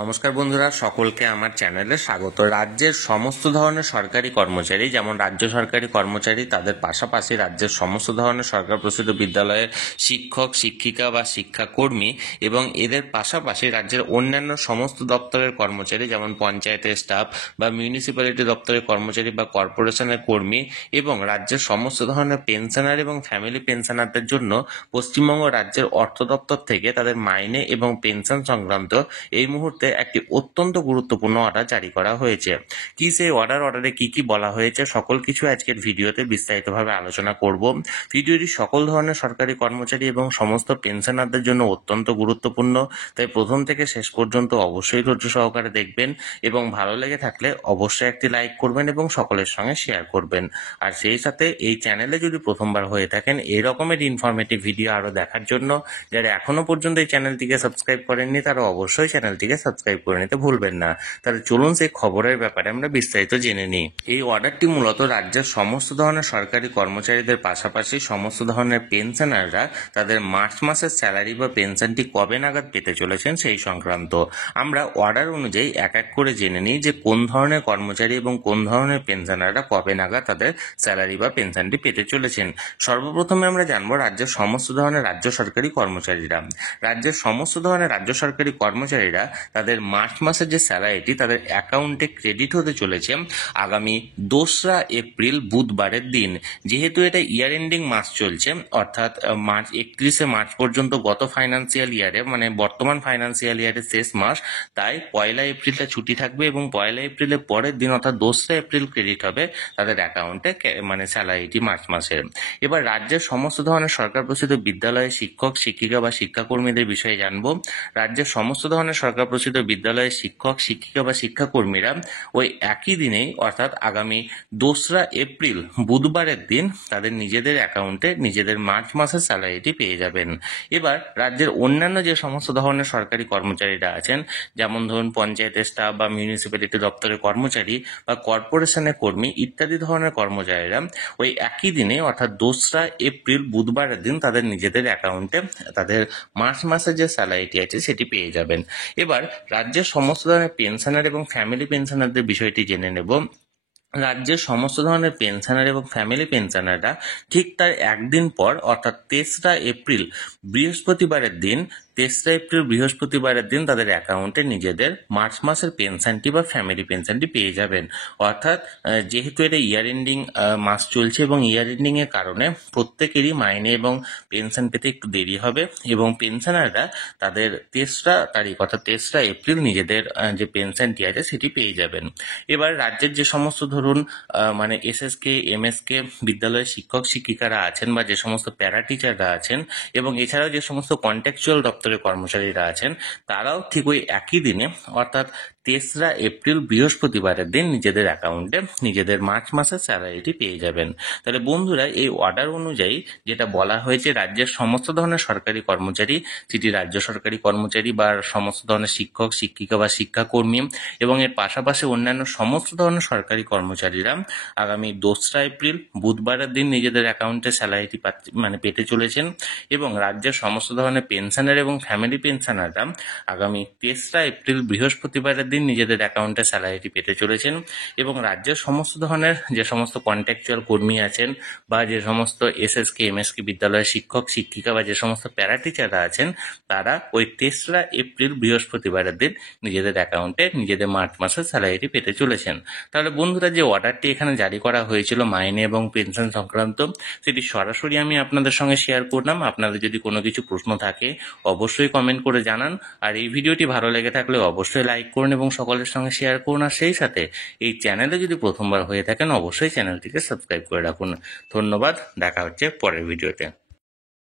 নমস্কার বন্ধুরা, সকলকে আমার চ্যানেলে স্বাগত। রাজ্যের সমস্ত ধরনের সরকারি কর্মচারী, যেমন রাজ্য সরকারি কর্মচারী, তাদের পাশাপাশি রাজ্যের সমস্ত ধরনের সরকার প্রসূত বিদ্যালয়ের শিক্ষক, শিক্ষিকা বা শিক্ষাকর্মী এবং এদের পাশাপাশি রাজ্যের অন্যান্য সমস্ত দপ্তরের কর্মচারী, যেমন পঞ্চায়েতের স্টাফ বা মিউনিসিপ্যালিটি দপ্তরের কর্মচারী বা কর্পোরেশনের কর্মী এবং রাজ্যের সমস্ত ধরনের পেনশনার এবং ফ্যামিলি পেনশনারদের জন্য পশ্চিমবঙ্গ রাজ্যের অর্থ দপ্তর থেকে তাদের মাইনে এবং পেনশন সংক্রান্ত এই মুহূর্তে একটি অত্যন্ত গুরুত্বপূর্ণ অর্ডার জারি করা হয়েছে। কি সেই অর্ডারে কি কি বলা হয়েছে সকল কিছু আজকের ভিডিওতে বিস্তারিতভাবে আলোচনা করব। ভিডিওটি সকল ধরনের সরকারি কর্মচারী এবং সমস্ত পেনশনারদের জন্য অত্যন্ত গুরুত্বপূর্ণ, তাই প্রথম থেকে শেষ পর্যন্ত অবশ্যই ধৈর্য সহকারে দেখবেন এবং ভালো লেগে থাকলে অবশ্যই একটি লাইক করবেন এবং সকলের সঙ্গে শেয়ার করবেন। আর সেই সাথে এই চ্যানেলে যদি প্রথমবার হয়ে থাকেন এই রকমের ইনফরমেটিভ ভিডিও আরও দেখার জন্য যারা এখনো পর্যন্ত এই চ্যানেলটিকে সাবস্ক্রাইব করেননি তারা অবশ্যই চ্যানেলটিকে সাবস্ক্রাইব করে নিতে ভুলবেন না। তাহলে চলুন সেই খবরের ব্যাপারে আমরা বিস্তারিত জেনে নিই। এই অর্ডারটি মূলত রাজ্যের সমস্ত ধরনের সরকারি কর্মচারীদের পাশাপাশি সমস্ত ধরনের পেনশনাররা তাদের মার্চ মাসের স্যালারি বা পেনশনটি কবে নাগাদ পেতে চলেছেন সেই সংক্রান্ত। আমরা অর্ডার অনুযায়ী এক এক করে জেনে নিই যে কোন ধরনের কর্মচারী এবং কোন ধরনের পেনশনাররা কবে নাগাদ তাদের স্যালারি বা পেনশনটি পেতে চলেছেন। সর্বপ্রথমে আমরা জানবো রাজ্যের সমস্ত ধরনের রাজ্য সরকারি কর্মচারীরা। রাজ্যের সমস্ত ধরনের রাজ্য সরকারি কর্মচারীরা তাদের মার্চ মাসের যে স্যালারিটি তাদের অ্যাকাউন্টে ক্রেডিট হতে চলেছে আগামী 2রা এপ্রিল বুধবারের দিন। যেহেতু এটা ইয়ার এন্ডিং মাস চলছে, অর্থাৎ 31শে মার্চ পর্যন্ত গত ফাইন্যান্সিয়াল ইয়ারে মানে বর্তমান ফাইন্যান্সিয়াল ইয়ারের শেষ মাস, তাই 1লা এপ্রিলটা ছুটি থাকবে এবং 1লা এপ্রিলের পরের দিন অর্থাৎ 2রা এপ্রিল ক্রেডিট হবে তাদের অ্যাকাউন্টে মানে স্যালারিটি মার্চ মাসের। এবার রাজ্যের সমস্ত ধরনের সরকার প্রসূত বিদ্যালয়ে শিক্ষক, শিক্ষিকা বা শিক্ষাকর্মীদের বিষয়ে জানবো। রাজ্যের সমস্ত ধরনের সরকার প্রসূত বিদ্যালয়ের শিক্ষক, শিক্ষিকা বা শিক্ষাকর্মীরা ওই একই দিনেই অর্থাৎ আগামী 2রা এপ্রিল বুধবারের দিন তাদের নিজেদের অ্যাকাউন্টে নিজেদের মার্চ মাসের স্যালারিটি পেয়ে যাবেন। এবার রাজ্যের অন্যান্য যে সমস্ত ধরনের সরকারি কর্মচারীরা আছেন, যেমন ধরুন পঞ্চায়েতের স্টাফ বা মিউনিসিপ্যালিটি দপ্তরের কর্মচারী বা কর্পোরেশনের কর্মী ইত্যাদি ধরনের কর্মচারীরা ওই একই দিনে অর্থাৎ 2রা এপ্রিল বুধবারের দিন তাদের নিজেদের অ্যাকাউন্টে তাদের মার্চ মাসের যে স্যালারিটি আছে সেটি পেয়ে যাবেন। এবার রাজ্যের সমস্ত ধরনের পেনশনার এবং ফ্যামিলি পেনশনারদের বিষয়টি জেনে নেব। রাজ্যের সমস্ত ধরনের পেনশনার এবং ফ্যামিলি পেনশনাররা ঠিক তার একদিন পর অর্থাৎ 3রা এপ্রিল বৃহস্পতিবারের দিন তাদের অ্যাকাউন্টে নিজেদের মার্চ মাসের পেনশনটি বা ফ্যামিলি পেনশনটি পেয়ে যাবেন। অর্থাৎ যেহেতু এটা ইয়ার এন্ডিং মাস চলছে এবং ইয়ার এন্ডিং এর কারণে প্রত্যেকেরই মাইনে এবং পেনশন পেতে একটু দেরি হবে এবং পেনশনাররা তাদের 3রা তারিখ অর্থাৎ 3রা এপ্রিল নিজেদের যে পেনশনটি আছে সেটি পেয়ে যাবেন। এবার রাজ্যের যে সমস্ত ধরুন মানে এসএসকে, এমএসকে বিদ্যালয়ের শিক্ষক শিক্ষিকারা আছেন বা যে সমস্ত প্যারা টিচাররা আছেন এবং এছাড়াও যে সমস্ত কন্ট্রাকচুয়াল দপ্তরের কর্মচারীরা আছেন তারাও ঠিক ওই একই দিনে অর্থাৎ 3রা এপ্রিল বৃহস্পতিবারের দিন নিজেদের অ্যাকাউন্টে নিজেদের মার্চ মাসের স্যালারিটি পেয়ে যাবেন। তাহলে বন্ধুরা, এই অর্ডার অনুযায়ী যেটা বলা হয়েছে রাজ্যের সমস্ত ধরনের সরকারি কর্মচারী, সেটি রাজ্য সরকারি কর্মচারী বা সমস্ত ধরনের শিক্ষক, শিক্ষিকা বা শিক্ষাকর্মী এবং এর পাশাপাশি অন্যান্য সমস্ত ধরনের সরকারি কর্মচারীরা আগামী 2রা এপ্রিল বুধবারের দিন নিজেদের অ্যাকাউন্টে স্যালারিটি মানে পেতে চলেছেন এবং রাজ্যের সমস্ত ধরনের পেনশনার এবং ফ্যামিলি পেনশনাররা আগামী 3রা এপ্রিল বৃহস্পতিবারের দিন নিজেদের অ্যাকাউন্টে স্যালারিটি পেতে চলেছেন এবং রাজ্যের সমস্ত ধরনের যে সমস্ত কন্ট্রাকচুয়াল কর্মী আছেন বা যে সমস্ত এসএসকে, এমএসকে বিদ্যালয়ের শিক্ষক শিক্ষিকা বা যে সমস্ত প্যারা টিচাররা আছেন তারা ওই 3রা এপ্রিল বৃহস্পতিবারের দিন নিজেদের অ্যাকাউন্টে নিজেদের মার্চ মাসের স্যালারিটি পেতে চলেছেন। তাহলে বন্ধুরা, যে অর্ডারটি এখানে জারি করা হয়েছিল মাইনে এবং পেনশন সংক্রান্ত, সেটি সরাসরি আমি আপনাদের সঙ্গে শেয়ার করলাম। আপনাদের যদি কোনো কিছু প্রশ্ন থাকে অবশ্যই কমেন্ট করে জানান। আর এই ভিডিওটি ভালো লেগে থাকলে অবশ্যই লাইক করুন এবং সকলের সঙ্গে শেয়ার করুন। আর সেই সাথে এই চ্যানেলে যদি প্রথমবার হয়ে থাকেন অবশ্যই চ্যানেলটিকে সাবস্ক্রাইব করে রাখুন। ধন্যবাদ, দেখা হচ্ছে পরের ভিডিওতে।